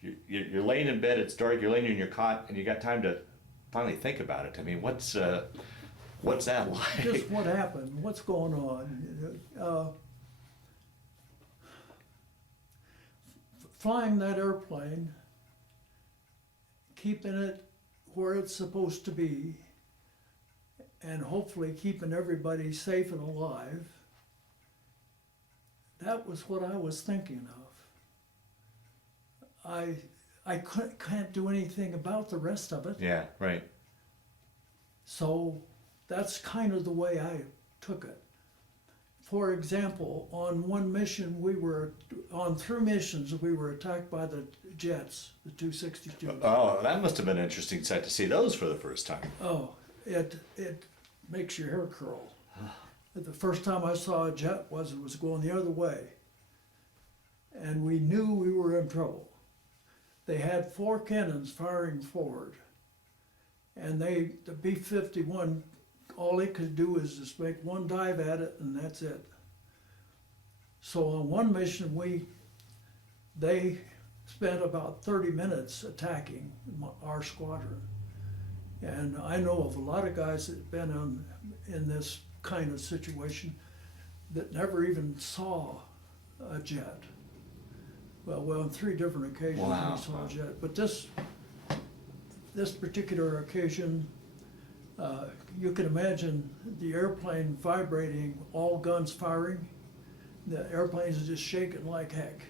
you're laying in bed, it's dark, you're laying in your cot, and you got time to finally think about it. I mean, what's that like? Just what happened, what's going on. Flying that airplane, keeping it where it's supposed to be, and hopefully keeping everybody safe and alive, that was what I was thinking of. I can't do anything about the rest of it. Yeah, right. So that's kind of the way I took it. For example, on one mission on 3 missions, we were attacked by the jets, the 262. Oh, that must have been an interesting sight to see those for the first time. Oh, it makes your hair curl. The first time I saw a jet it was going the other way. And we knew we were in trouble. They had 4 cannons firing forward. And the B-51, all they could do is just make one dive at it, and that's it. So on one mission, they spent about 30 minutes attacking our squadron. And I know of a lot of guys that have been in this kind of situation that never even saw a jet. Well, on 3 different occasions Wow. we saw a jet. But this particular occasion, you can imagine the airplane vibrating, all guns firing. The airplanes are just shaking like heck.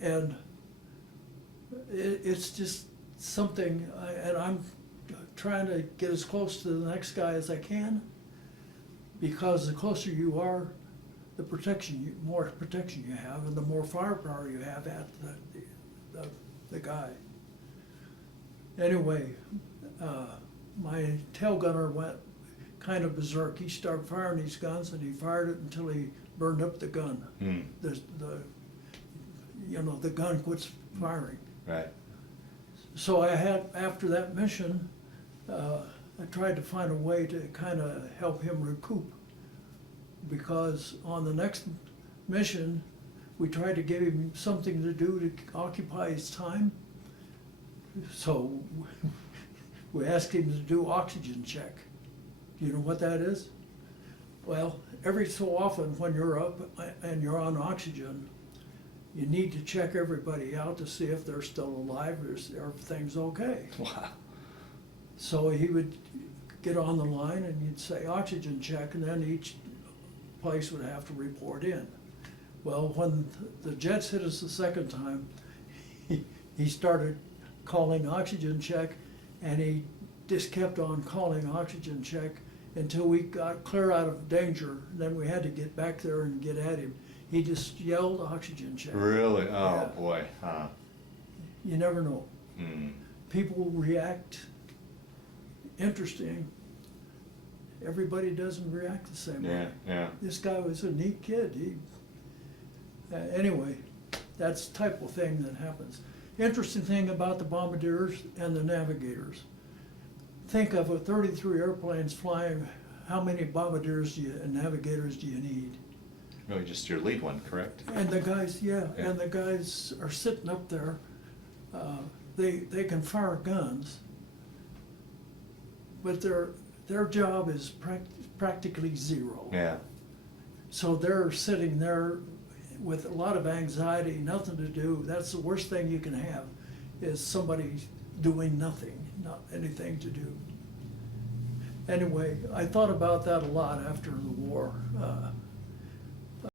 And it's just something, and I'm trying to get as close to the next guy as I can, because the closer you are, the more protection you have, and the more firepower you have at the guy. Anyway, my tail gunner went kind of berserk. He started firing these guns, and he fired it until he burned up the gun. The gun quits firing. Right. So after that mission, I tried to find a way to kind of help him recoup, because on the next mission, we tried to give him something to do to occupy his time. So we asked him to do oxygen check. Do you know what that is? Well, every so often when you're up and you're on oxygen, you need to check everybody out to see if they're still alive or if everything's okay. Wow. So he would get on the line and you'd say oxygen check, and then each place would have to report in. Well, when the jets hit us the second time, he started calling oxygen check, and he just kept on calling oxygen check until we got clear out of danger. Then we had to get back there and get at him. He just yelled oxygen check. Really? Oh, Yeah. boy. Huh. You never know. Hmm. People react. Interesting. Everybody doesn't react the same way. Yeah. This guy was a neat kid. Anyway, that's the type of thing that happens. Interesting thing about the bombardiers and the navigators. Think of 33 airplanes flying. How many bombardiers and navigators do you need? Really, just your lead one, correct? And the guys, and the guys are sitting up there. They can fire guns, but their job is practically zero. Yeah. So they're sitting there with a lot of anxiety, nothing to do. That's the worst thing you can have, is somebody doing nothing, not anything to do. Anyway, I thought about that a lot after the war.